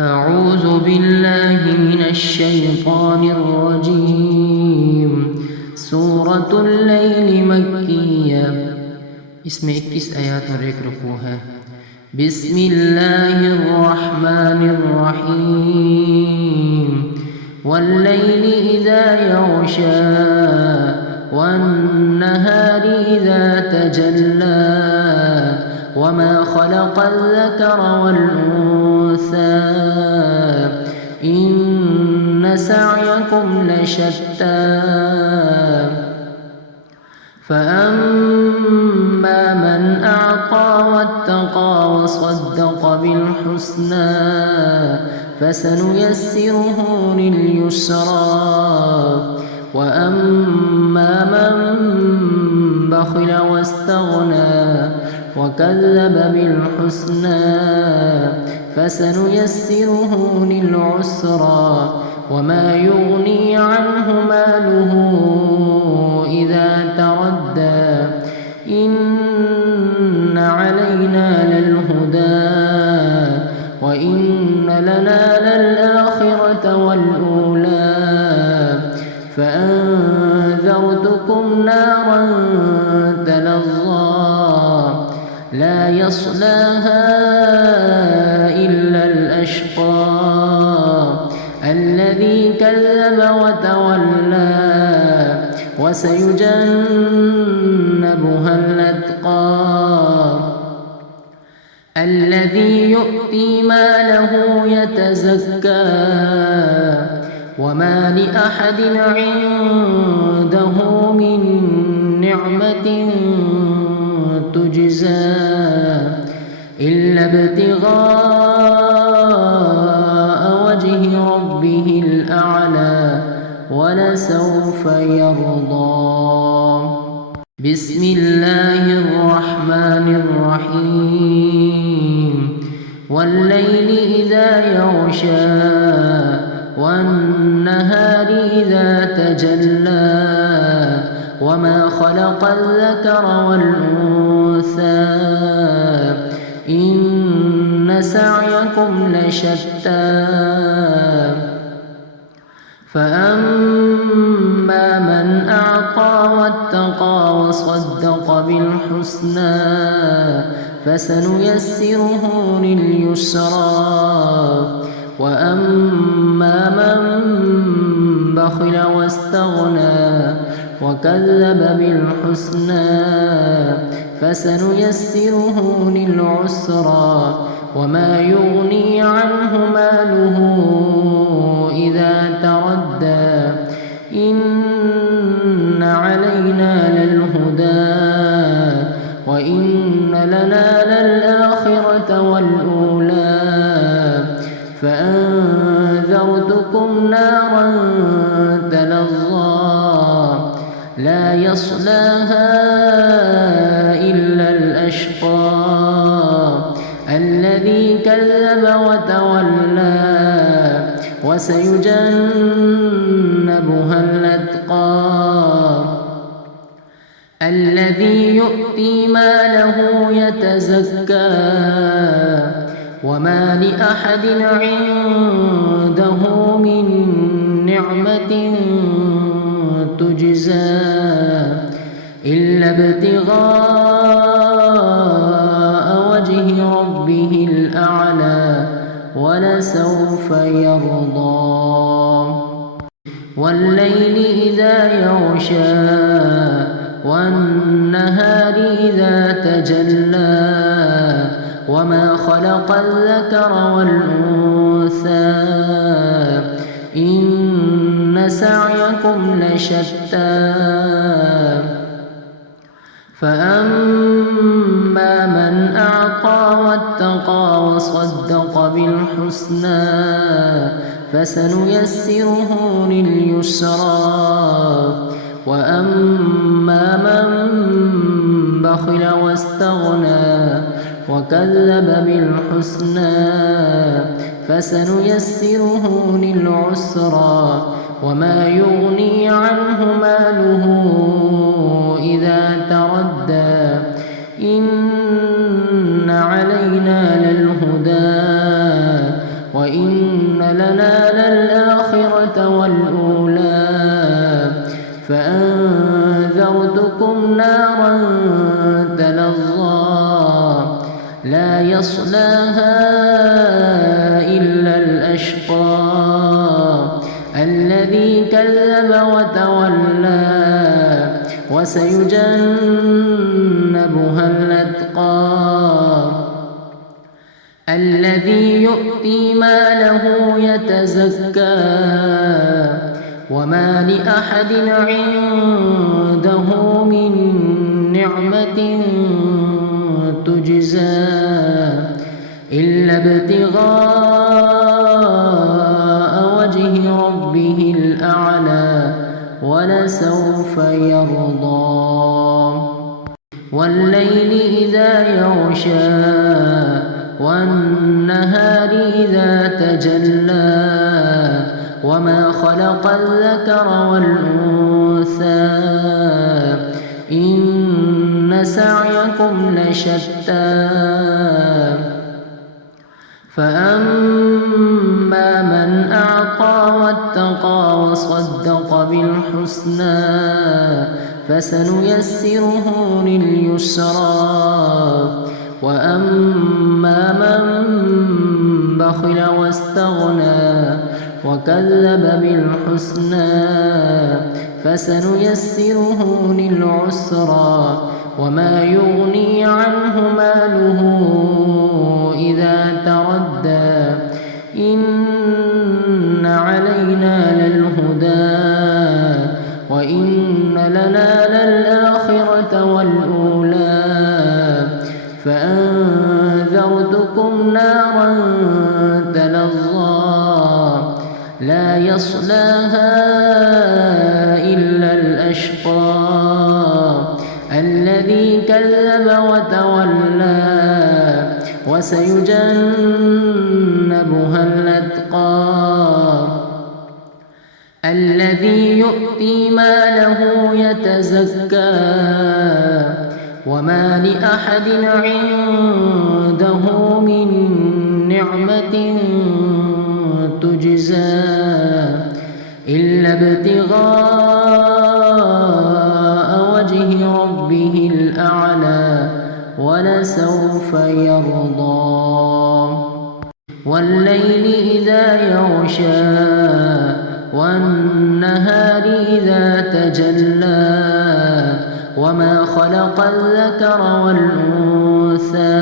أعوذ بالله من الشيطان الرجيم। सूरत اللैल मक्किया, इसमें 21 आयत और 1 रुकू है। बिस्मिल्लाहिर्रहमानिर्रहीम। वल्लैलि इज़ा यग़शा वन्नहारि इज़ा तजल्ला वमा खलक़ल ज़करा वल उन्सा इन्न सअयकुम लशत्ता فأما من أعطى واتقى وصدق بالحسنى فسنيسره لليسرى وأما من بخل واستغنى وكذب بالحسنى فسنيسره للعسرى وما يغني عنه ماله إذا تردى إن علينا للهدى وإن لنا للآخرة والأولى فأنذرتكم نارا تلظى لا يصلاها إلا الأشقى الذي كذب وتولى وسيجنبها الأتقى الذي يؤتي ماله يتزكى وما لأحد عنده من نعمة تجزى إلا ابتغاء وجه ربه الأعلى ولسوف يرضى. بسم الله الرحمن الرحيم. والليل إذا يغشى والنهار إذا تجلى وما خلق الذكر والأنثى إن سعيكم لشتى فأما من أعطى واتقى وصدق بالحسنى فسنيسره لليسرى وأما من بخل واستغنى وكذب بالحسنى فسنيسره للعسرى وما يغني عنه ماله إذا تردى إن علينا للهدى وإن لنا للآخرة والأولى فأنذرتكم نارا تلظى لا يصلاها إلا الأشقى الذي كذب وتولى وسيجنبها الأتقى الذي يؤتي ماله يتزكى وما لأحد عنده من نعمة تجزى إلا ابتغاء وجه ربه الأعلى ولسوف يرضى. والليل إذا يغشى والنهار إذا تجلى وما خلق الذكر والأنثى إن سعيكم لشتى فأما من أعطى واتقى وصدق بالحسنى فسنيسره لليسرى وأما من بخل واستغنى وكذب بالحسنى فسنيسره للعسرى وما يغني عنه ماله إذا تردى إن علينا للهدى وإن لنا للآخرة والأولى فأنذرتكم نارا تلظى لا يصلاها إلا الأشقى الذي كذب وتولى وسيجنبها الأتقى الذي يؤتي ماله يتزكى وما لأحد عنده من نعمة تجزى إلا ابتغاء وجه ربه الأعلى ولسوف يرضى والليل إذا يغشى والنهار إذا تجلى وما خلق الذكر والأنثى إن سعيكم لشتى فأما من أعطى واتقى وصدق بالحسنى فسنيسره لليسرى وأما من بخل واستغنى وكذب بالحسنى فسنيسره للعسرى وما يغني عنه ماله إذا تردى إن علينا للهدى وإن لنا للآخرة والأولى فأنذرتكم نارا تلظى لا يصلاها إلا الأشقى الذي كذب وتولى وسيجنبها الأتقى الذي يؤتي ماله يتزكى وما لأحد عنده من نعمة تجزى إلا ابتغاء وجه ربه الأعلى ولسوف يرضى والليل إذا يغشى والنهار إذا تجلى وما خلق الذكر والأنثى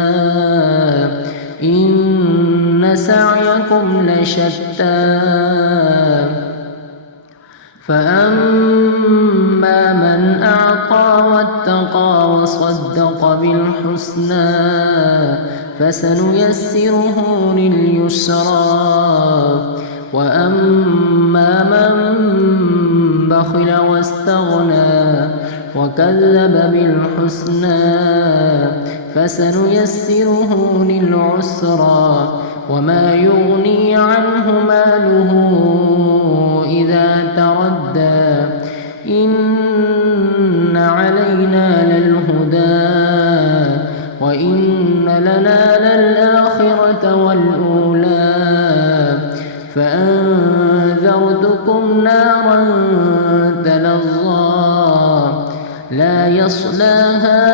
إن سعيكم لشتى فأما من أعطى واتقى وصدق بالحسنى فسنيسره لليسرى وأما من بخل واستغنى وكذب بالحسنى فسنيسره للعسرى وما يغني عنه ماله إذا تردى إن علينا للهدى وإن لنا للآخرة والأولى فأنذرتكم نارا تلظى لا يصلاها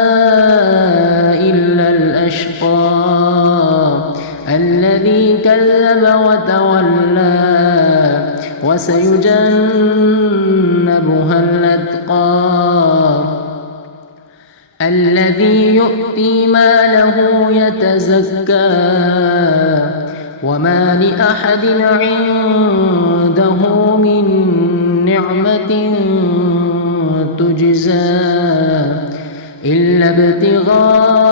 إلا الأشقى الذي كذب وتولى وسيجنبها الأتقى الذي يؤتي ماله يتزكى وما لأحد عنده من نعمة تجزى إلا ابتغاء